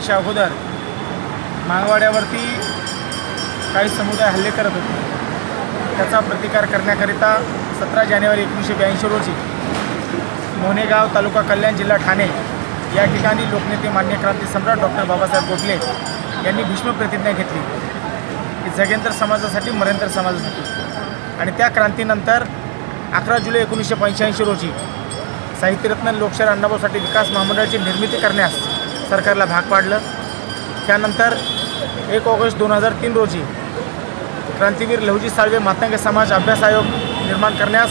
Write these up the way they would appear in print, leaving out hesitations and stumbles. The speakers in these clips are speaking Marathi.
1982 अगोदर मांगवाड्यावरती काही समुदाय हल्ले करत होते। त्याचा प्रतिकार करण्याकरिता 17 जानेवारी 1982 रोजी मोहनेगाव तालुका कल्याण जिल्हा ठाणे या ठिकाणी लोकनेते मान्य क्रांती सम्राट डॉक्टर बाबासाहेब गोखले यांनी भीष्म प्रतिज्ञा घेतली की जगेंद्र समाजासाठी मरेंद्र समाजासाठी। आणि त्या क्रांतीनंतर 11 जुलै 1985 रोजी साहित्यरत्न लोकशाहीर अण्णाभाऊ साठे विकास महामंडळाची निर्मिती करण्यास सरकारला भाग पाडलं। त्यानंतर 1 ऑगस्ट 2003 रोजी क्रांतीवीर लहुजी साळवे मातंग समाज अभ्यास आयोग निर्माण करण्यास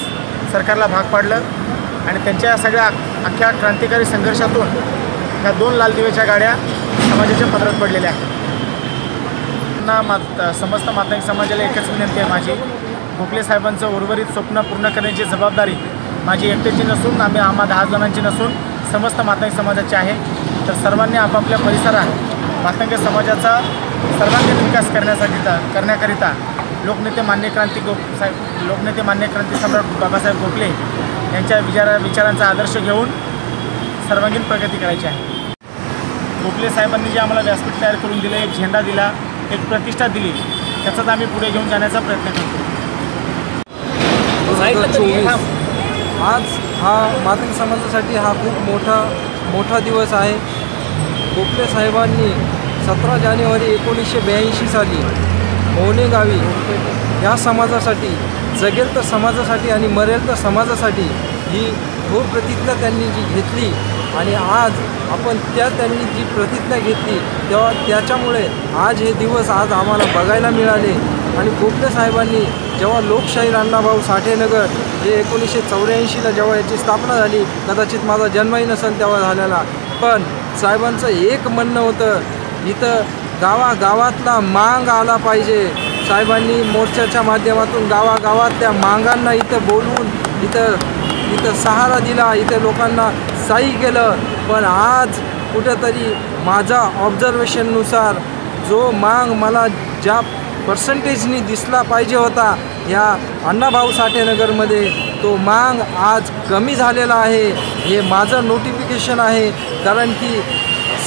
सरकारला भाग पाडलं। आणि त्यांच्या सगळ्या अख्ख्या क्रांतिकारी संघर्षातून ह्या 2 लाल दिव्याच्या गाड्या समाजाच्या पदरात पडलेल्या आहेत। समस्त मातंग समाजाला एकच विनंती आहे माझी, गोखले साहेबांचं उर्वरित स्वप्न पूर्ण करण्याची जबाबदारी माझी एकट्याची नसून आम्हा 10 जणांची नसून समस्त मातंग समाजाची आहे। तर सर्वांनी आपापल्या परिसरात मातंग समाजाचा सर्वांगीण विकास करण्याकरिता लोकनेते मान्य क्रांती सम्राट बाबासाहेब गोखले यांच्या विचारांचा आदर्श घेऊन सर्वांगीण प्रगती करायची आहे। गोखले साहेबांनी जे आम्हाला व्यासपीठ तयार करून दिलं, एक झेंडा दिला, एक प्रतिष्ठा दिली, त्याचाच आम्ही पुढे घेऊन जाण्याचा प्रयत्न करतो। आज हा मातंग समाजासाठी हा खूप मोठा दिवस आहे। गोखले साहेबांनी 17 जानेवारी 1982 साली मोहनेगावी या समाजासाठी, जगेल तर समाजासाठी आणि मरेल तर समाजासाठी ही घोर प्रतिज्ञा त्यांनी जी घेतली आणि आज आपण त्यांनी जी प्रतिज्ञा घेतली तेव्हा त्याच्यामुळे आज हे दिवस आज आम्हाला बघायला मिळाले। आणि गोखले साहेबांनी जेव्हा लोकशाहीर अण्णाभाऊ साठे नगर जे 1984ला जेव्हा याची स्थापना झाली, कदाचित माझा जन्मही नसेल तेव्हा झालेला, पण साहेबांचं एक म्हणणं होतं, इथं गावागावातला मांग आला पाहिजे। साहेबांनी मोर्चाच्या माध्यमातून गावागावात त्या मांगांना इथं बोलवून इथं सहारा दिला, इथं लोकांना साई केलं। पण आज कुठंतरी माझ्या ऑब्झर्वेशननुसार जो मांग मला ज्या पर्सेंटेजनी दिसला पाहिजे होता ह्या अण्णाभाऊ साठे नगरमध्ये, तो मांग आज कमी झालेला आहे। हे माझं नोटिफिकेशन आहे, कारण की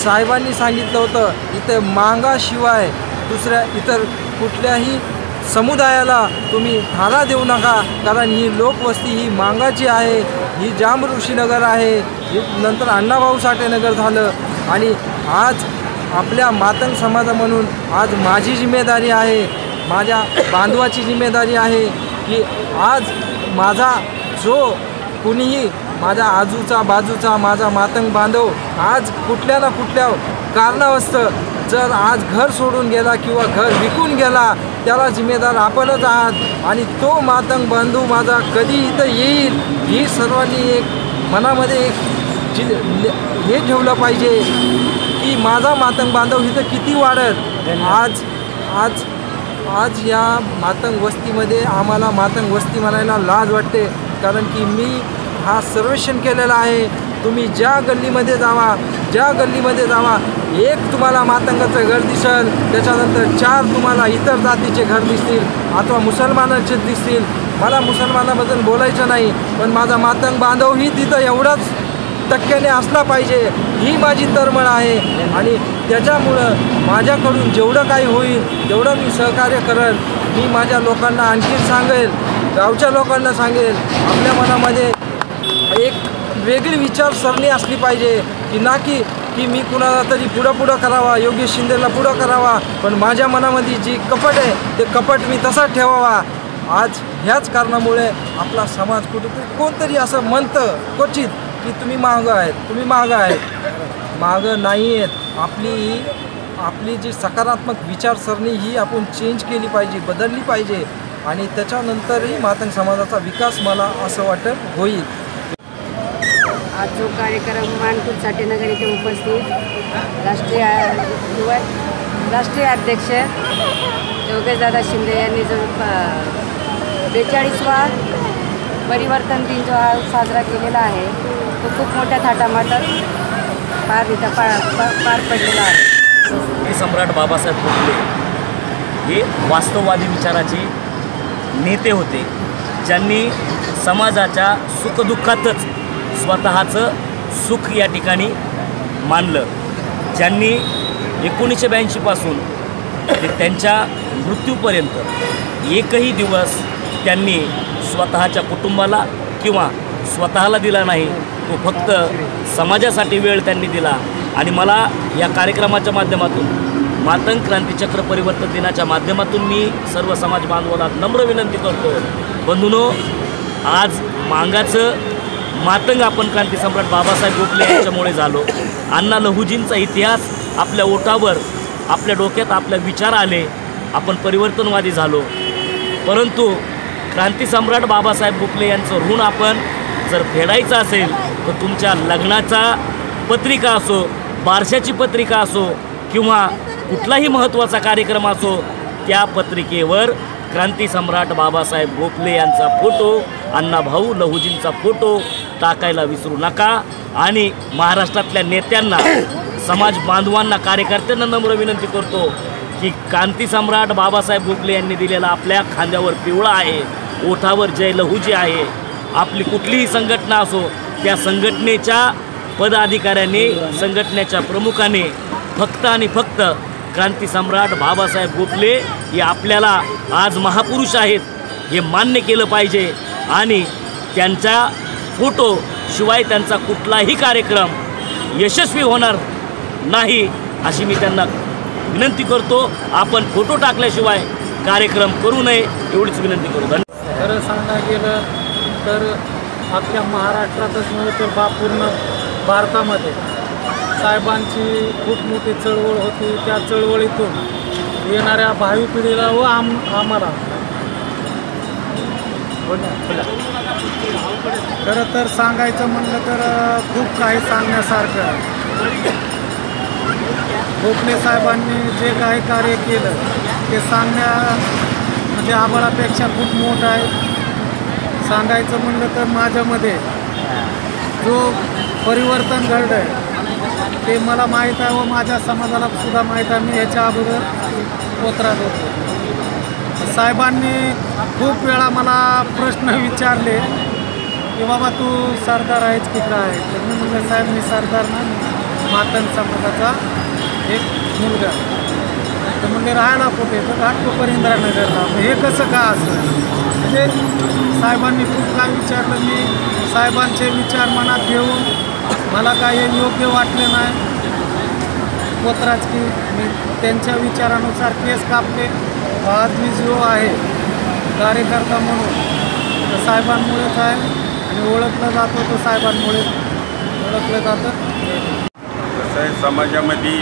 साहेबांनी सांगितलं होतं इथं मागाशिवाय दुसऱ्या इतर कुठल्याही समुदायाला तुम्ही थारा देऊ नका, कारण ही लोकवस्ती ही मांगाची आहे, ही जांब ऋषीनगर आहे, नंतर अण्णाभाऊ साठे नगर झालं। आणि आज आपल्या मातंग समाज म्हणून आज माझी जिम्मेदारी आहे, माझ्या बांधवाची जिम्मेदारी आहे की आज माझा जो कुणीही माझ्या आजूचा बाजूचा माझा मातंग बांधव आज कुठल्या ना कुठल्या कारणावस्तव जर आज घर सोडून गेला किंवा घर विकून गेला, त्याला जिम्मेदार आपणच आहात। आणि तो मातंग बांधव माझा कधी इथं येईल ही सर्वांनी एक मनामध्ये हे ठेवलं पाहिजे की माझा मातंग बांधव इथं किती वाढत। आज या मातंग वस्तीमध्ये आम्हाला मातंग वस्ती म्हणायला लाज वाटते, कारण की मी हा सर्वेक्षण केलेला आहे। तुम्ही ज्या गल्लीमध्ये जावा एक तुम्हाला मातंगाचं घर दिसेल, त्याच्यानंतर 4 तुम्हाला इतर जातीचे घर दिसतील अथवा मुसलमानाचे दिसतील। मला मुसलमानाबद्दल बोलायचं नाही, पण माझा मातंग बांधवही तिथं एवढाच टक्क्याने असला पाहिजे ही माझी तळमळ आहे। आणि त्याच्यामुळं माझ्याकडून जेवढं काही होईल तेवढं मी सहकार्य करेन। मी माझ्या लोकांना आणखी सांगेल, गावच्या लोकांना सांगेल, आपल्या मनामध्ये एक वेगळी विचारसरणी असली पाहिजे की ना की मी कुणाला तरी पुढं करावा, योगेश शिंदेला पुढं करावा, पण माझ्या मनामध्ये जी कपट आहे ते कपट मी तसाच ठेवावा। आज ह्याच कारणामुळे आपला समाज कुठेतरी कोणतरी असं म्हणतं क्वचित की तुम्ही मागं आहेत, मागं नाही आहेत। आपली जी सकारात्मक विचारसरणी ही आपण चेंज केली पाहिजे, बदलली पाहिजे, आणि त्याच्यानंतरही मातंग समाजाचा विकास मला असं वाटत होईल। आज जो कार्यक्रम मानपूर साठेनगर येथे उपस्थित राष्ट्रीय अध्यक्ष योगेशदादा शिंदे यांनी जो 42वा परिवर्तन दिन जो हा साजरा केलेला आहे तो खूप मोठ्या थाटामाटात पार पडलेला आहे। सम्राट बाबासाहेब गोखले हे वास्तववादी विचाराचे नेते होते, ज्यांनी समाजाच्या सुखदुःखातच स्वतःचं सुख या ठिकाणी मानलं, ज्यांनी 1982 पासून ते त्यांच्या मृत्यूपर्यंत एकही दिवस त्यांनी स्वतःच्या कुटुंबाला किंवा स्वतःला दिला नाही, तो फक्त समाजासाठी वेळ त्यांनी दिला. आणि मला या कार्यक्रमाच्या माध्यमातून, मातंग क्रांतीचक्र परिवर्तन दिनाच्या माध्यमातून मी सर्व समाज बांधवांना नम्र विनंती करतो, बंधूंनो, आज मांगाचं मातंग आपण क्रांतीसम्राट बाबासाहेब गोखले यांच्यामुळे झालो. अण्णा लहुजींचा इतिहास आपल्या ओठावर, आपल्या डोक्यात, आपल्या विचार आले, आपण परिवर्तनवादी झालो. परंतु क्रांतीसम्राट बाबासाहेब गोखले यांचं ऋण आपण जर फेडायचं असेल तर तुमच्या लग्नाचा पत्रिका असो, बारशाची पत्रिका असो किंवा कुठलाही महत्त्वाचा कार्यक्रम असो, त्या पत्रिकेवर क्रांतीसम्राट बाबासाहेब गोखले यांचा फोटो, अण्णाभाऊ लहुजींचा फोटो टाकायला विसरू नका. आणि महाराष्ट्रातल्या नेत्यांना, समाज बांधवांना, कार्यकर्त्यांना नम्र विनंती करतो की क्रांतीसम्राट बाबासाहेब गोखले यांनी दिलेला आपल्या खांद्यावर पिवळा आहे, ओठावर जय लहुजी आहे. आपली कुठलीही संघटना असो, त्या संघटनेच्या पदाधिकाऱ्यांनी, संघटनेच्या प्रमुखाने फक्त आणि फक्त क्रांतीसम्राट बाबासाहेब गोखले हे आपल्याला आज महापुरुष आहेत हे मान्य केलं पाहिजे. आणि त्यांच्या फोटो शिवाय त्यांचा कुठलाही कार्यक्रम यशस्वी होणार नाही अशी मी त्यांना विनंती करतो. आपण फोटो टाकल्याशिवाय कार्यक्रम करू नये एवढीच विनंती करू. खरं सांगायला गेलं तर अख्ख्या महाराष्ट्रातच नव्हे तर पूर्ण भारतामध्ये साहेबांची खूप मोठी चळवळ होती. त्या चळवळीतून येणाऱ्या भावी पिढीला व आम्हाला खरं तर सांगायचं म्हणलं तर खूप काही सांगण्यासारखं आहे. गोखले साहेबांनी जे काही कार्य केलं ते म्हणजे आम्हालापेक्षा खूप मोठं आहे. सांगायचं म्हणलं तर माझ्यामध्ये जो परिवर्तन घडलं आहे ते मला माहीत आहे व माझ्या समाजाला सुद्धा माहीत आहे. मी ह्याच्या अगोदर पोत्रात होतो. साहेबांनी खूप वेळा मला प्रश्न विचारले की बाबा तू सरदार आहेस की काय? तर मी म्हणलं साहेब मी सरदार नाही, मातंग समाजाचा एक मुलगा. तर म्हणजे राहायला कुठे? तर घाटकोपर इंदिरानगरला. हे कसं का असं? म्हणजे साहेबांनी खूप काय विचारलं. मी साहेबांचे विचार मनात घेऊन मला काय हे योग्य वाटले नाही पोत्राच की मी त्यांच्या विचारानुसार केस कापले. आज मी जो आहे कार्यकर्ता म्हणून तर साहेबांमुळेच आहे आणि ओळखलं जातो तो साहेबांमुळे ओळखलं जातं. कसं आहे, समाजामध्ये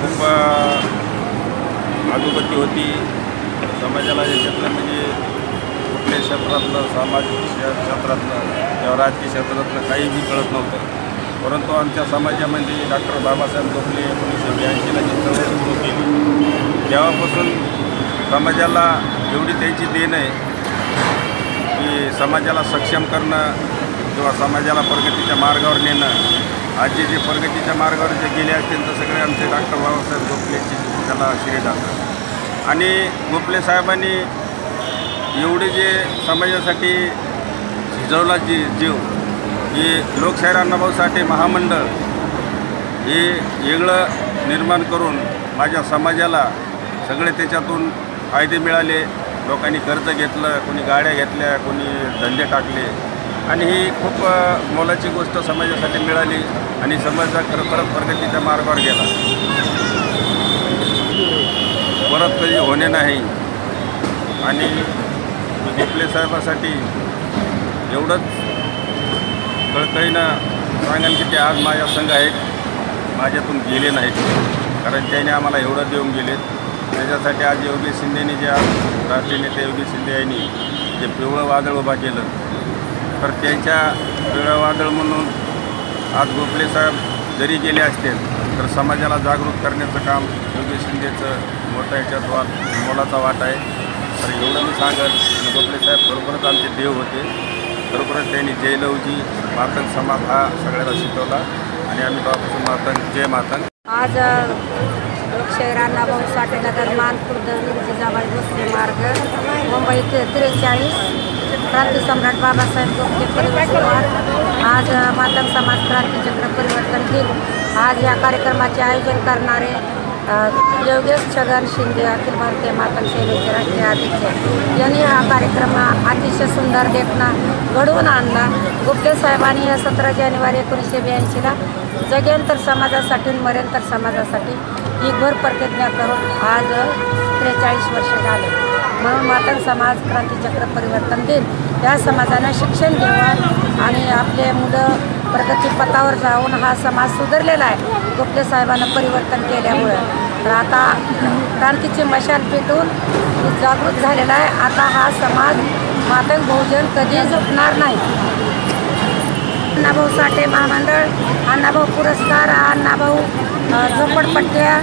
खूप अधोगती होती. समाजाला याच्यातलं म्हणजे कुठल्या क्षेत्रातलं, सामाजिक क्षेत्रातलं किंवा राजकीय क्षेत्रातलं काही बी कळत नव्हतं. परंतु आमच्या समाजामध्ये डॉक्टर बाबासाहेब गोखले 1982ला जी चळवळ सुरू केली तेव्हापासून समाजाला एवढी त्यांची देण आहे की समाजाला सक्षम करणं किंवा समाजाला प्रगतीच्या मार्गावर नेणं. आज जे प्रगतीच्या मार्गावर जे गेले असतील तर सगळे आमचे डॉक्टर बाबासाहेब गोखलेची त्याला श्रेय जातं. आणि गोखले साहेबांनी एवढे जे समाजासाठी झिजवला जीव हे लोकशाहीर अण्णाभाऊ साठे महामंडळ हे वेगळं निर्माण करून माझ्या समाजाला सगळे त्याच्यातून फायदे मिळाले. लोकांनी कर्ज घेतलं, कोणी गाड्या घेतल्या, कोणी धंदे टाकले आणि ही खूप मोलाची गोष्ट समाजासाठी मिळाली आणि समाज खरंच प्रगतीच्या मार्गावर गेला. परत कधी होणे नाही. आणि गोखले साहेबासाठी एवढंच कळकळीनं सांगाल की ते आज माझ्या संघ आहेत, माझ्यातून गेले नाहीत. कारण त्याने आम्हाला एवढं देऊन गेलेत. त्याच्यासाठी आज योगेश शिंदेने जे आज राष्ट्रीय नेते योगेश शिंदे यांनी जे पिवळं वादळ उभा केलं तर त्यांच्या पिवळं वादळ म्हणून आज गोखले साहेब जरी गेले असतील तर समाजाला जागृत करण्याचं काम योगेश शिंदेचं मोठं याच्यात मोलाचा वाटा आहे. तर एवढं मी सांगेल की गोखले साहेब खरोखरच आमचे देव होते. खरोखरच त्यांनी जय लहुजी मातंग समाज हा सगळ्याला शिकवला आणि आम्ही तेव्हापासून मातंग जय मातंग. आज लोकशाहीर अण्णाभाऊ साठे नगर मानखुर्द जिजाबाई भोसले मार्ग मुंबई 43 क्रांतीसम्राट बाबासाहेब गोखले परिवर्तन. आज मातंग समाज क्रांतीचक्र परिवर्तन दिन आज या कार्यक्रमाचे आयोजन करणारे योगेश छगन शिंदे अखिल भारतीय मातंग सेनेचे राष्ट्रीय अध्यक्ष यांनी हा कार्यक्रम अतिशय सुंदर देखना घडवून आणला. गुप्ते साहेबांनी या 17 जानेवारी 1982ला जगेंतर समाजासाठी मरेंतर समाजासाठी ही घोर प्रतिज्ञा करून आज 43 वर्ष झाले. म्हणून मातंग समाज क्रांतीचक्र परिवर्तन दिन या समाजानं शिक्षण घेऊन आणि आपले मुलं प्रगतीपथावर जाऊन हा समाज सुधारलेला आहे. गुप्ते साहेबांना परिवर्तन केल्यामुळे तर आता क्रांतीची मशाल पेटून जागृत झालेला आहे. आता हा समाज मातंग बहुजन कधी झुकणार नाही. अण्णाभाऊ साठे महामंडळ, अण्णाभाऊ पुरस्कार, अण्णाभाऊ झोपडपट्ट्या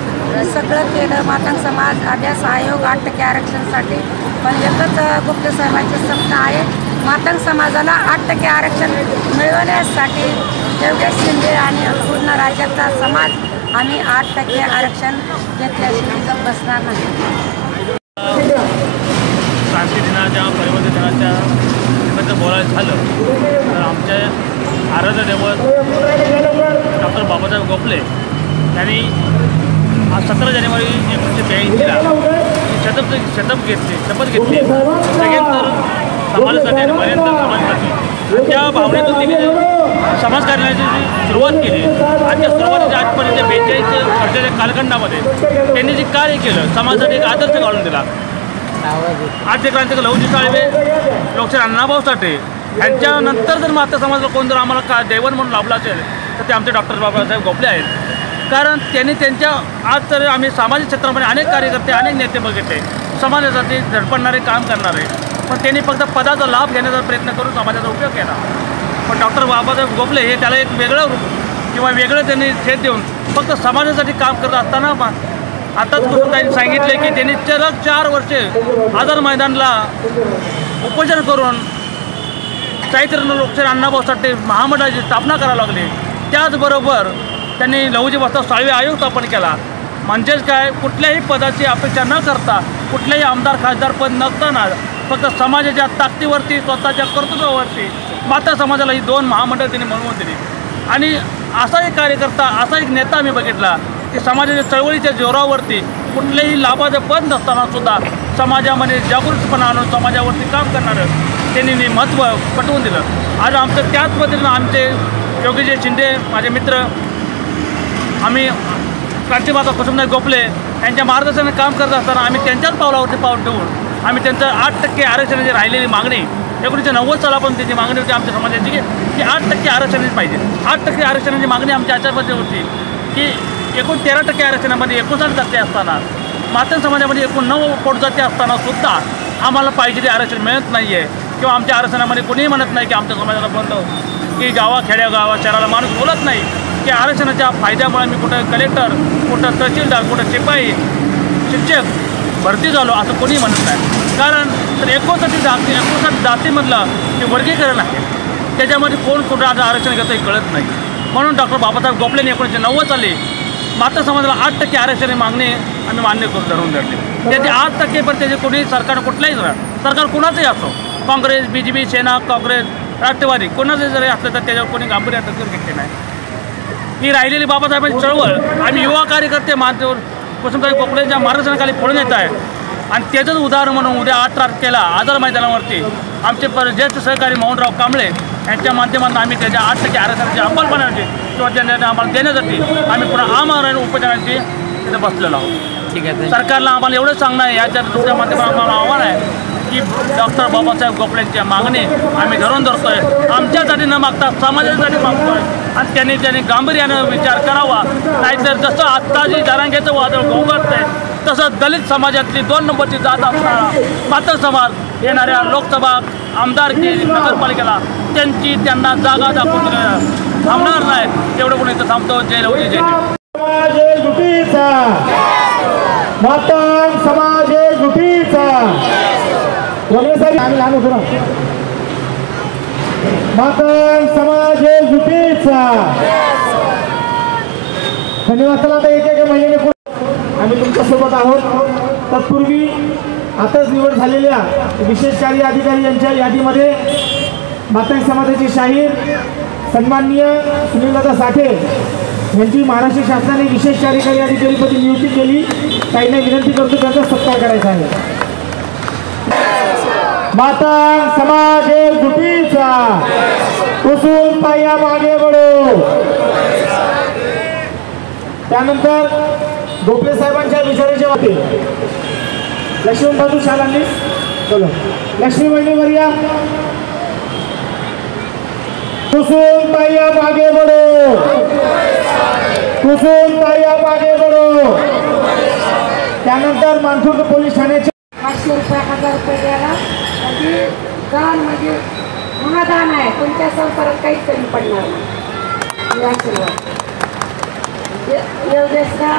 सगळं केलं. मातंग समाज अभ्यास आयोग 8% आरक्षणासाठी पण एकच गुप्ते साहेबांचे स्वप्न आहे. मातंग समाजाला 8% आरक्षण मिळवण्यासाठी योगेश शिंदे आणि पूर्ण राज्याचा समाज आम्ही 8% आरक्षण घेतल्याशिवाय बसणार नाही. क्रांती दिनाच्या परिवर्तन दिनाच्या निमित्त बोलायचं झालं तर आमचे आराध्य दैवत डॉक्टर बाबासाहेब गोखले यांनी आज 17 जानेवारी 1982ला शपथ घेतली सगळ्यांतर समाजासाठी आणि मर्यादा समाजासाठी. त्या भावनेतून तिने समाजकारणाची सुरुवात केली. आजच्या सुरुवातीच्या आजपर्यंत 42 वर्षाच्या कालखंडामध्ये त्यांनी जे कार्य केलं समाजासाठी एक आदर्श घालून दिला. आद्य क्रांतिकार लहुजी साळवे, लोकशाहीर अण्णाभाऊ साठे यांच्यानंतर जर माता समाजाला कोण जर आम्हाला दैवत म्हणून लाभला असेल तर ते आमचे डॉक्टर बाबासाहेब गोखले आहेत. कारण त्यांनी त्यांच्या आज तर आम्ही सामाजिक क्षेत्रामध्ये अनेक कार्यकर्ते अनेक नेते बघितले समाजासाठी धडपडणारे काम करणारे, पण त्यांनी फक्त पदाचा लाभ घेण्याचा प्रयत्न करून समाजाचा उपयोग केला. पण डॉक्टर बाबासाहेब गोखले हे त्याला एक वेगळं रूप किंवा वेगळं त्यांनी छेद देऊन फक्त समाजासाठी काम करत असताना आताच कुसुमताईंनी सांगितले की त्यांनी 4 वर्षे आझाद मैदानला उपोषण करून साहित्य लोकशाहीर अण्णाभाऊ साठे महामंडळाची स्थापना करायला लागली. त्याचबरोबर त्यांनी लहुजी बाबासाहेब साळवे आयोग स्थापन केला. म्हणजेच काय, कुठल्याही पदाची अपेक्षा न करता कुठल्याही आमदार खासदार पद नसताना फक्त समाजाच्या ताकदीवरती स्वतःच्या कर्तृत्वावरती माता समाजाला ही 2 महामंडळ त्यांनी मिळवून दिली. आणि असा एक कार्यकर्ता असा एक नेता आम्ही बघितला की समाजाच्या चळवळीच्या जोरावरती कुठलेही लाभाचं पद नसताना सुद्धा समाजामध्ये जागृतपणा आणून समाजावरती काम करणारं त्यांनी महत्त्व पटवून दिलं. आज आमचं त्याच पद्धतीनं आमचे योगेश शिंदे माझे मित्र आम्ही क्रांतीमाता कुसुमताई गोखले यांच्या मार्गदर्शनाने काम करत असताना आम्ही त्यांच्याच पावलावरती पाऊल ठेवून आम्ही त्यांचं 8% आरक्षणाची राहिलेली मागणी 1990 सालापासून त्यांची मागणी होती आमच्या समाजाची की 8% आरक्षणाची पाहिजे. 8% आरक्षणाची मागणी आमच्या आचारमध्ये होती की एकूण 13% आरक्षणामध्ये 59 जाती असताना मातंग समाजामध्ये एकूण 9 पोटजाती असताना सुद्धा आम्हाला पाहिजे ते आरक्षण मिळत नाही आहे. किंवा आमच्या आरक्षणामध्ये कोणीही म्हणत नाही की आमच्या समाजाला बंद की खेड्यागावा शहराला माणूस बोलत नाही की आरक्षणाच्या फायद्यामुळे मी कुठं कलेक्टर, कुठं तहसीलदार, कुठं शिपाई, शिक्षक भरती झालो असं कोणीही म्हणत नाही. कारण तर 59 जातीमधलं जे वर्गीकरण आहे त्याच्यामध्ये कोण कुठं आता आरक्षण घेतं हे कळत नाही. म्हणून डॉक्टर बाबासाहेब गोखलेंनी 1990 साली माता समाजाला 8% आरक्षणाची मागणी आम्ही मान्य करून धरून धरली. त्याचे 8% पण त्याचे कोणी सरकार कुठलाही सरकार कुणाचंही असो, काँग्रेस, BJP, सेना, काँग्रेस, राष्ट्रवादी कोणाचे जरी असलं तर त्याच्यावर कोणी गांभीर्यात दखल घेतली नाही. ही राहिलेली बाबासाहेबांची चळवळ आम्ही युवा कार्यकर्ते माध्यमावर कुसुमताई गोखलेंच्या मार्गदर्शनाखाली पुढे येत आहे. आणि त्याचंच उदाहरण म्हणून उद्या 8 तारखेला आझाद मैदानावरती आमचे ज्येष्ठ सहकारी मोहनराव कांबळे यांच्या माध्यमातून आम्ही त्याच्या 8% आरक्षणाची अंमलबजावणी किंवा त्यांना आम्हाला देण्यासाठी आम्ही पुन्हा आमरण उपचारांची तिथे बसलेलो आहोत. ठीक आहे. सरकारला आम्हाला एवढं सांगणं आहे, याच्या दुसऱ्या माध्यमातून आम्हाला आव्हान आहे की डॉक्टर बाबासाहेब गोखलेंच्या मागणी आम्ही धरून धरतोय. आमच्यासाठी न मागता समाजासाठी मागतोय आणि त्यांनी गांभीर्यानं विचार करावा. नाहीतर जसं आत्ता जी जरांगेचं वादळ गोंगाटतंय तसं दलित समाजातली 2 नंबरची जात असणारा मातंग समाज येणाऱ्या लोकसभा, आमदारकी, नगरपालिकेला त्यांना जागा दाखवून थांबणार नाही. तेवढं कोणी इथं थांबतो. जय लहुजी जय. मातंग समाज गुटीचा आम्ही लहान होतो ना. मातंग समाज गुटीचा धन्यवाद. चला आता एक महिन्याने आम्ही तुमच्यासोबत आहोत. तत्पूर्वी आताच निवड झालेल्या विशेष कार्य अधिकारी यांच्या यादीमध्ये मातंग समाजाचे शाहीर सन्माननीय सुनीलदादा साठे यांची महाराष्ट्र शासनाने विशेष कार्यकारी अधिकारीपदी नियुक्ती केली. काहींना विनंती करतो त्यांचा सत्कार करायचा आहे. मातंग समाज एकजुटीचा कुसुम पाया मागे बढो. त्यानंतर गोखले साहेबांच्या विचाराच्या बाबतीत लक्ष्मी बाजू शालांनी बोला. लक्ष्मी बहिणी वर्या कुसुम पाया मागे बढो. कुसुम पाया मागे बढो. त्यानंतर मानखुर्द पोलीस ठाण्याचे 500 रुपये 1000 रुपये द्यायला म्हणजे दान म्हणजे महादान आहे. तुमच्या संसारात काहीच कमी पडणार नाही. आशीर्वाद योगेशला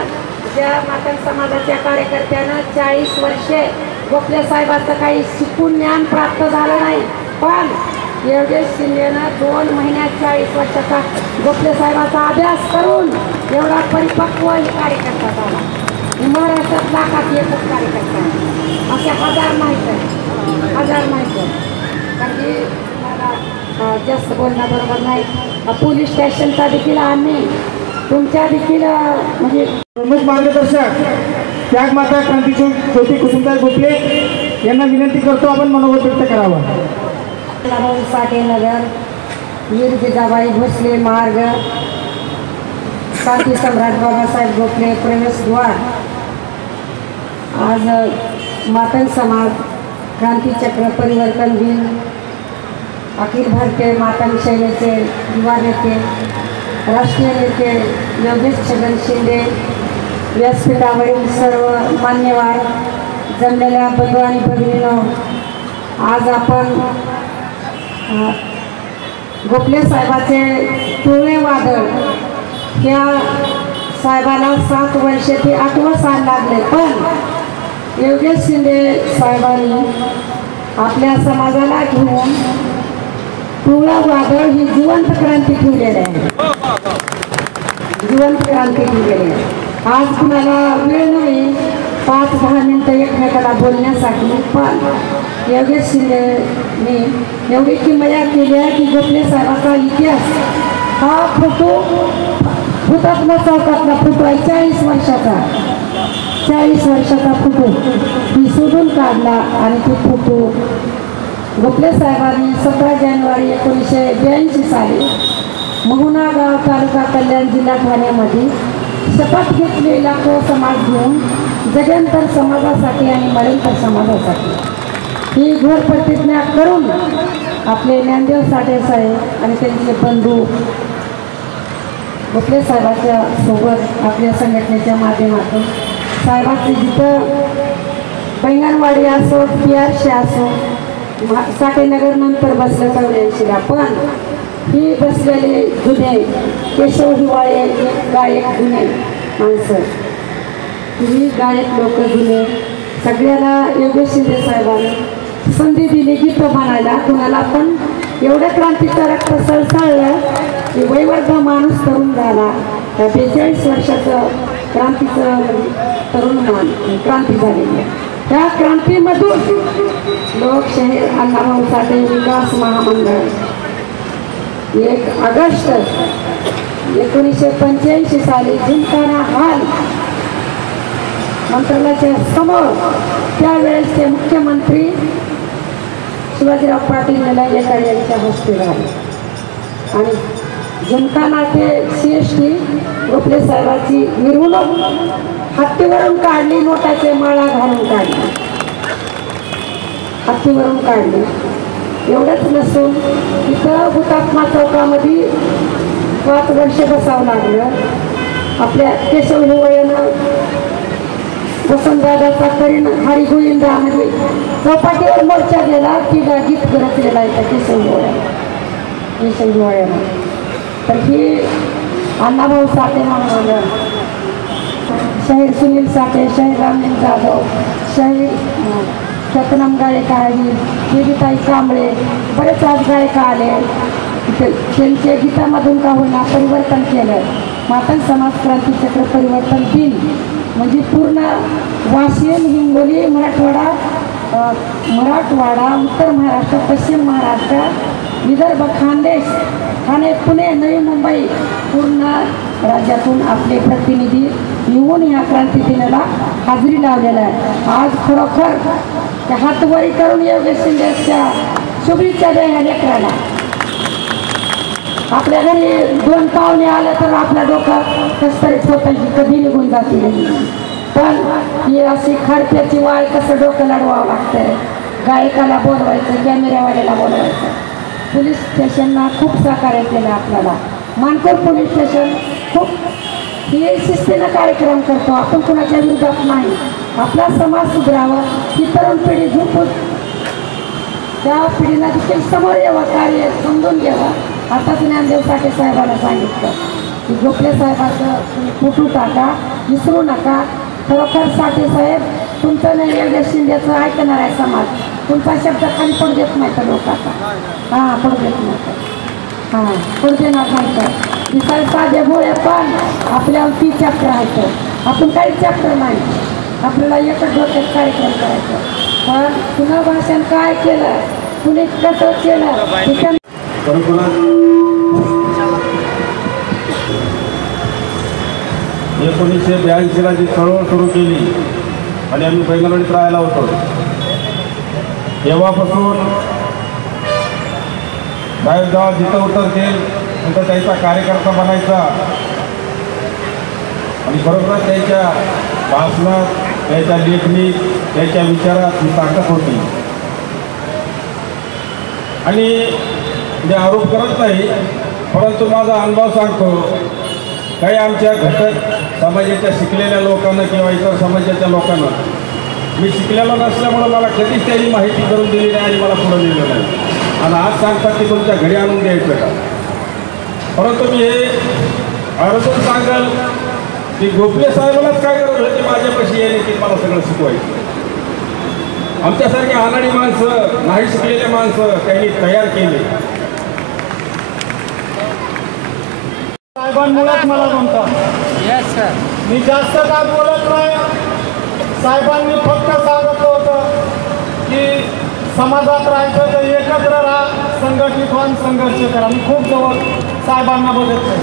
ज्या मातंग समाजाच्या कार्यकर्त्यानं 40 वर्षे गोखले साहेबांचं काही शिकून ज्ञान प्राप्त झालं नाही, पण योगेश शिंदेनं 2 महिन्यात 40 वर्षाचा गोखले साहेबाचा अभ्यास करून एवढा परिपक्व कार्यकर्ता झाला. महाराष्ट्रात लाखात एकच कार्यकर्ता असे हजार माहीत आहे, हजार माहीत आहे. कारण की मला जास्त बोलणं बरोबर नाही. पोलीस स्टेशनचा देखील आम्ही तुमच्या देखील म्हणजे प्रमुख मार्गदर्शक त्यागमाता क्रांतीज्योत ज्योती कुसुमताई गोखले यांना विनंती करतो आपण मनोगत व्यक्त करावं. साठे नगर, वीर जिजाबाई भोसले मार्ग, क्रांती सम्राट बाबासाहेब गोखले प्रवेशद्वार. आज मातंग समाज क्रांतीचक्र परिवर्तन दिन, अखिल भारतीय मातंग सेनेचे युवा नेते, राष्ट्रीय नेते योगेश छगन शिंदे, व्यासपीठावरील सर्व मान्यवर, जमलेल्या बंधू आणि भगिनींनो, आज आपण गोखले साहेबाचे पिवळे वादळ त्या साहेबाला 7 वर्षे ते 8वं साल लागले, पण योगेश शिंदे साहेबांनी आपल्या समाजाला घेऊन पिवळं वादळ ही जिवंत क्रांती ठेवलेली आहे. जिवंत क्रांती ठेवलेली आहे. आज कुणाला वेळ नाही 5-10 मिनिटं एकमेकाला बोलण्यासाठी, पण योगेश शिंदेने एवढी किमया केली आहे की गोखले साहेबाचा इतिहास हा फोटो हुतात्मा चौकातला फोटो आहे. 40 वर्षाचा फोटो ती शोधून काढला आणि तो फोटो गोखले साहेबांनी 17 जानेवारी 1982 साली महुना गाव तालुका कल्याण जिल्हा ठाण्यामध्ये शपथ घेतली. लाखो समाज घेऊन जगंतर समाजासाठी आणि मरणंतर समाजासाठी ही घोर प्रतिज्ञा करून आपले ज्ञानदेव साठे साहेब आणि त्यांचे बंधू गोखले साहेबांच्या सोबत आपल्या संघटनेच्या माध्यमातून साहेबांचे जिथं बैंगणवाडी असो, PRC असो, साठेनगर नंतर बसलं 84ला, पण ही बसलेले जुने केशव हिवाळे गायक जुने माणसं, ही गायक लोक जुने सगळ्याला योगेश शिंदे साहेबांनी संधी दिली गीतं म्हणायला. कुणाला पण एवढं क्रांतीचं रक्त सळसळलं की वयवर्ध माणूस तरुण झाला. 42 वर्षाचं क्रांतीचं तरुण क्रांती झालेली आहे. त्या क्रांतीमधून लोकशाही अण्णाभाऊ साठे विकास महामंडळ 1 ऑगस्ट 1985 साली जिंकताना हाल मंत्रालयाच्या समोर त्यावेळेसचे मुख्यमंत्री शिवाजीराव पाटील निलंगेकर यांच्या हस्ते झाले आणि जिंकताना ते CST गोखले साहेबांची मिरवणूक हत्तीवरून काढली, नोटाचे माळा घालून काढली, हत्तीवरून काढली. एवढंच नसून इथं हुतात्मा चौकामध्ये 5 वर्ष बसावं लागलं. आपल्या केशव हिवाळेनं वसंतदादाचा करीन हरी गोविंदामध्ये चौपाटीवर मोर्चा गेला की गीत करत गेला आहे केशव हिवाळ्यानं. तर ही अण्णाभाऊ साठे महामंडळ, शाहीर सुनील साठे, शाहीर रामलिंग जाधव, शाहीर सतनाम गायक आहे, देवीताई कांबळे, बरेच आज गायक आले. त्यांच्या गीतामधून का होईना परिवर्तन केलं. मातंग समाज क्रांतीचक्र परिवर्तन दिन म्हणजे पूर्ण वाशिम, हिंगोली, मराठवाडा, उत्तर महाराष्ट्र, पश्चिम महाराष्ट्र, विदर्भ, खानदेश, ठाणे, पुणे, नवी मुंबई पूर्ण राज्यातून आपले प्रतिनिधी येऊन ह्या क्रांती दिनाला हाजरी लावलेला आहे. आज खरोखर त्या हातवरी करून योगेश शिंदेच्या शुभेच्छा द्या ह्या लेकराला. आपल्या घरी 2 पाहुणे आले तर आपल्या डोकं कसं तरी स्वतःची कधी निघून जातील. पण ही अशी खडप्याची वाळ कसं डोकं लढवावं लागतंय. गायकाला बोलवायचं, कॅमेऱ्यावाल्याला बोलवायचं. पोलीस स्टेशनला खूप सहकार्य केलं आपल्याला. मानकोर पोलीस स्टेशन खूप हे शिस्तीनं कार्यक्रम करतो. आपण कोणाच्या विरोधात नाही. आपला समाज सुधारावा, ही तरुण पिढी झोपून त्या पिढीला देखील समोर यावं, कार्य समजून घ्यावं. आताच ज्ञानदेव साठे साहेबांना सांगितलं की गोखले साहेबांचं तुम्ही फुटू टाका, विसरू नका. खरोखर साठे साहेब तुमचं नाही योगेश शिंदेचं ऐकणार आहे समाज. तुमचा शब्द खाली पडू देत नाही तर लोकांचा. हां, पडू देत नाही तर हां पडू देणार नाही तर तिथं साधे भोळे. पण आपल्यावर 3 चॅप्टर आहेत. आपण काही चॅप्टर नाही. आपल्याला एकच डोक्यात कार्यक्रम करायचं. पण पुन्हा भाषण काय केलं, कुणी कसं केलं तिथं 1982ला जी चळवळ सुरू केली आणि आम्ही पैंगणवाडीत राहायला होतो, तेव्हापासून साहेब जेव्हा जिथं उतरतील तिथं त्यांचा कार्यकर्ता बनायचा आणि बरोबरच त्यांच्या भाषणात, त्यांच्या लेखणीत, त्यांच्या विचारात ही ताकद होती. आणि मी आरोप करत नाही, परंतु माझा अनुभव सांगतो. काही आमच्या घटक समाजाच्या शिकलेल्या लोकांना किंवा इतर समाजाच्या लोकांना मी शिकलेलो नसल्यामुळं मला कधीच त्यांनी माहिती करून दिली नाही आणि मला पुढं दिलं नाही. आणि आज सांगतात की तुमच्या घरी आणून द्यायचं का. परंतु मी हे आरोपून सांगाल की गोखले साहेबांनाच काय गरज होती माझ्यापाशी येणे की मला सगळं शिकवायचं. आमच्यासारखी अनाडी माणसं, नाही शिकलेले माणसं त्यांनी तयार केले. साहेबांमुळेच मला म्हणतात. मी जास्त काय बोलत नाही. साहेबांनी फक्त सांगितलं होतं की समाजात राहायचं तर एकत्र राहा, संघटित व्हा, संघर्ष करा. मी खूप जवळ साहेबांना बघितलं.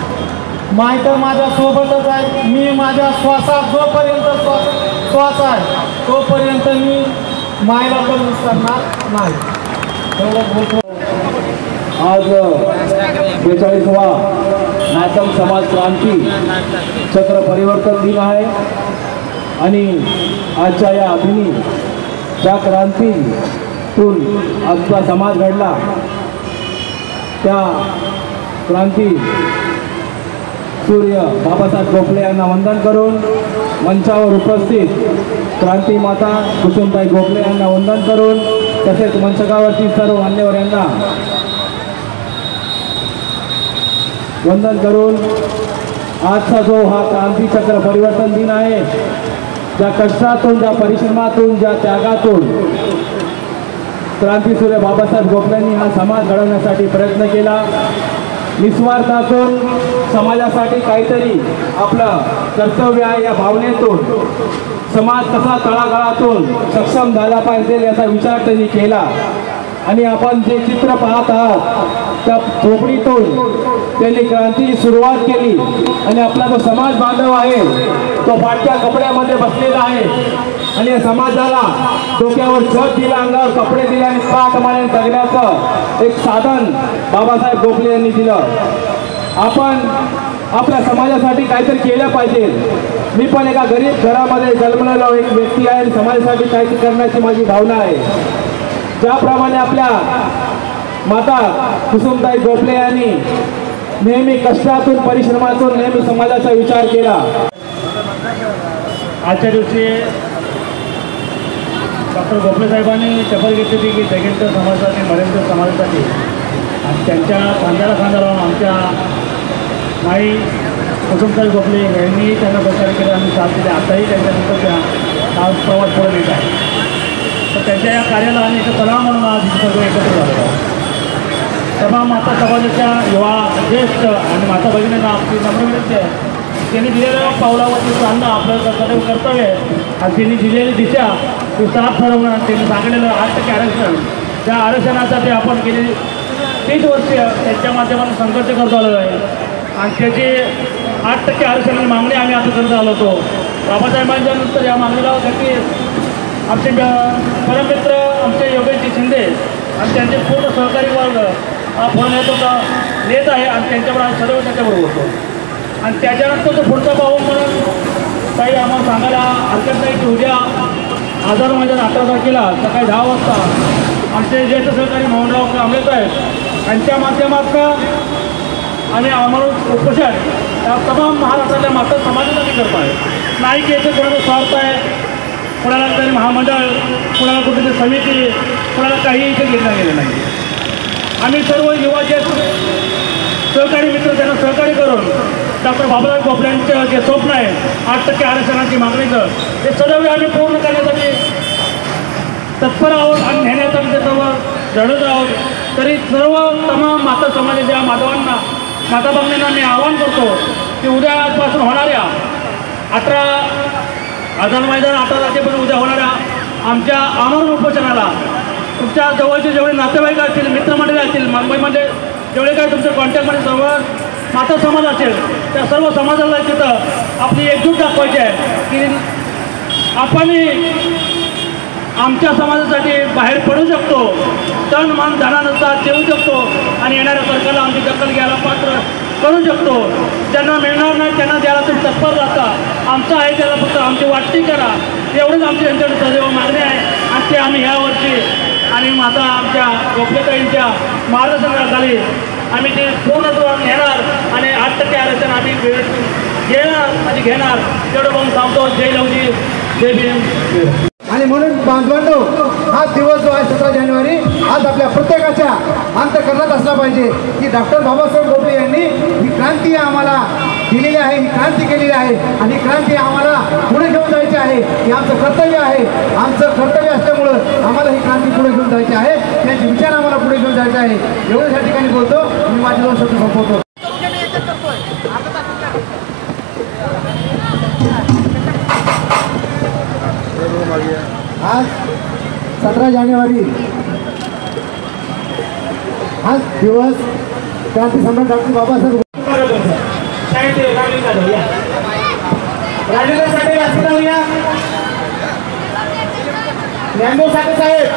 माहीत तर माझ्या सोबतच आहे. मी माझ्या श्वासात जोपर्यंत श्वास आहे तोपर्यंत मी मायला पण विसरणार नाही. एवढं बोलतो. आज 42वा नातम समाज क्रांती चक्र परिवर्तन दिन आहे आणि आजच्या या दिनी ज्या क्रांतीतून आजचा समाज घडला त्या क्रांती सूर्य बाबासाहेब गोखले यांना वंदन करून मंचावर उपस्थित क्रांती माता कुसुमताई गोखले यांना वंदन करून तसेच मंचकावरती सर्व मान्यवर यांना वंदन करून आजचा जो हा क्रांती चक्र परिवर्तन दिन आहे, ज्या कष्टातून, ज्या परिश्रमातून, ज्या त्यागातून क्रांतीसूर्य बाबासाहेब गोखलेंनी हा समाज घडवण्यासाठी प्रयत्न केला. निस्वार्थातून समाजासाठी काहीतरी आपलं कर्तव्य आहे या भावनेतून समाज कसा तळागाळातून सक्षम झाला पाहिजे याचा विचार त्यांनी केला. आणि आपण जे चित्र पाहत आहात त्या झोपडीतून त्यांनी क्रांतीची सुरुवात केली आणि आपला जो समाज बांधव आहे तो फाटक्या कपड्यामध्ये बसलेला आहे आणि या समाजाला डोक्यावर छत दिला, अंगावर कपडे दिले आणि पाठमाने जगण्याचं एक साधन बाबासाहेब गोखले यांनी दिलं. आपण आपल्या समाजासाठी काहीतरी केलं पाहिजे. मी पण एका गरीब घरामध्ये जन्मलेलो एक व्यक्ती आहे आणि समाजासाठी काहीतरी करण्याची माझी भावना आहे. ज्याप्रमाणे आपल्या माता कुसुमताई गोखले यांनी नेहमी कष्टातून, परिश्रमातून नेहमी समाजाचा विचार केला. आजच्या दिवशी डॉक्टर गोखले साहेबांनी शपथ घेतली की जगेंद्र समाजासाठी, मरेंद्र समाजासाठी आणि त्यांच्या खांद्याला खांदा लावून आमच्या माई कुसुमताई गोखले यांनी त्यांना सहकार्य केलं आणि साथ दिले. आताही त्यांच्यानंतर त्या प्रवास पुढे येत आहे. तर त्यांच्या या कार्याला आम्ही एक तलाव म्हणून आज सर्व एकत्र झालो. तेव्हा माता समाजाच्या युवा ज्येष्ठ आणि माता भगिनींना आपली नम्र विनंती आहे. त्यांनी दिलेल्या पावलावरती चालणं आपलं कर्तव्य आहे आणि त्यांनी दिलेली दिशा ती साफ ठरवणं. त्यांनी सांगलेलं 8% आरक्षण, त्या आरक्षणासाठी आपण गेली 30 वर्ष त्यांच्या माध्यमातून संघर्ष करत आलेलो आहे आणि त्याची 8% आरक्षणाची मागणी आम्ही आता करत आलो होतो. बाबासाहेबांच्या नंतर या मागणीसाठी आमचे परममित्र आमचे योगेशजी शिंदे आणि त्यांचे पूर्ण सहकारी वर्ग हा फोन येत आहे आणि त्यांच्यावर आज सर्व त्याच्याबरोबर होतो. आणि त्याच्यानंतर तो पुढचा पाहून म्हणून काही आम्हाला सांगायला हरकत नाही की उद्या आझाद मैदान 18 तारखेला सकाळी 10 वाजता आमचे ज्येष्ठ सहकारी मोहनराव कांबळे साहेब यांच्या माध्यमातून आम्ही आम्हाला उपोषण या तमाम महाराष्ट्रातल्या माता समाजासाठी करतो आहे. नाही की याचं कोणाचा स्वार्थ आहे, कोणाला तरी महामंडळ, कोणाला कुठेतरी समिती, कोणाला काही इथे घेतलं गेलं नाही. आम्ही सर्व युवा जे सहकारी मित्र त्यांना सहकार्य करून डॉक्टर बाबासाहेब गोपल्यांचं जे स्वप्न आहे 8% आरक्षणाची मागणीचं ते सर्व आम्ही पूर्ण करण्यासाठी तत्पर आहोत आणि नेण्यासाठी सर्व लढत आहोत. तरी सर्व तमाम माता समाजाच्या माता भगिनींना मी आवाहन करतो की उद्या आजपासून होणाऱ्या 18 आझाद मैदान 18 तारखेपासून उद्या होणाऱ्या आमच्या आमरण उपोषणाला तुमच्या जवळचे जेवढे नातेवाईक असतील, मित्रमंडळी असतील, मुंबईमध्ये जेवढे काही तुमच्या कॉन्टॅक्टमध्ये सर्व माता समाज असेल त्या सर्व समाजाला तिथं आपली एकजूट दाखवायची आहे की आपण आमच्या समाजासाठी बाहेर पडू शकतो, तन मन धनानुसार देऊ शकतो आणि येणाऱ्या सरकारला आमची दखल घ्यायला पात्र करू शकतो. ज्यांना मिळणार नाही त्यांना द्यायला तुम्ही तत्पर राहता. आमचं आहे त्याला फक्त आमची वाटणी करा, एवढंच आमची त्यांच्याकडे सदैव मागणी आहे. आणि ते आम्ही ह्या वर्षी आणि माता आमच्या गोपलेताईंच्या मार्गदर्शनाखाली आम्ही ते पूर्णत्व घेणार आणि 8% आरक्षण आम्ही घेणार तेवढं बघून सांगतो. जय लवजी, जय भीम. आणि म्हणून बांधवांनो, हा दिवस जो आहे 17 जानेवारी आज आपल्या प्रत्येकाच्या अंतःकरणात असला पाहिजे की डॉक्टर बाबासाहेब गोपले यांनी ही क्रांती आम्हाला दिलेली आहे, ही क्रांती केलेली आहे आणि ही क्रांती आम्हाला पुढे घेऊन जायची आहे. हे आमचं कर्तव्य आहे. आमचं कर्तव्य असल्यामुळं आम्हाला ही क्रांती पुढे घेऊन जायची आहे. त्यांचे विचार आम्हाला पुढे घेऊन जायचे आहे. एवढ्याच या ठिकाणी बोलतो. मी माझे 2 शब्द संपवतो. आज 17 जानेवारी हाच दिवस क्रांती सम्राट डॉक्टर बाबासाहेब साहेब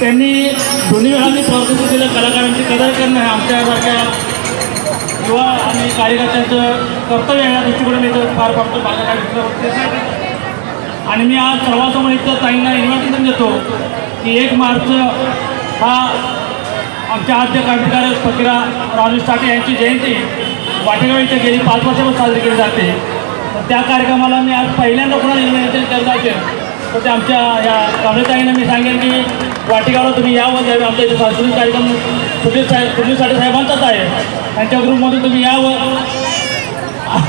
त्यांनी दोन्ही वेळांनी प्रवृत्ती केलं. कलाकारांची कदर करणं आमच्यासारख्या युवा आणि कार्यकर्त्यांचं कर्तव्य आहे. या दृष्टीकोन मी इथं फार पाडतो आणि मी आज सर्वांसमोर इथं ताईंना इन्व्हिटेशन देतो की 1 मार्च हा आमच्या आद्य क्रांतिकारक फकीरा राजू साठे यांची जयंती वाटेगाव इथे गेली 5 वर्षापासून साजरी केली जाते. तर त्या कार्यक्रमाला मी आज पहिल्यांदा कोणाला इन्व्हिटेशन करत असेल तर ते आमच्या या कांबळेताईंना मी सांगेन की वाटेगावला तुम्ही यावं. ज्यावेळी आमच्या इथे सांस्कृतिक कार्यक्रम सुधीर साठे साहेबांचाच आहे. त्यांच्या ग्रुपमधून तुम्ही यावं. Oh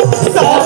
सा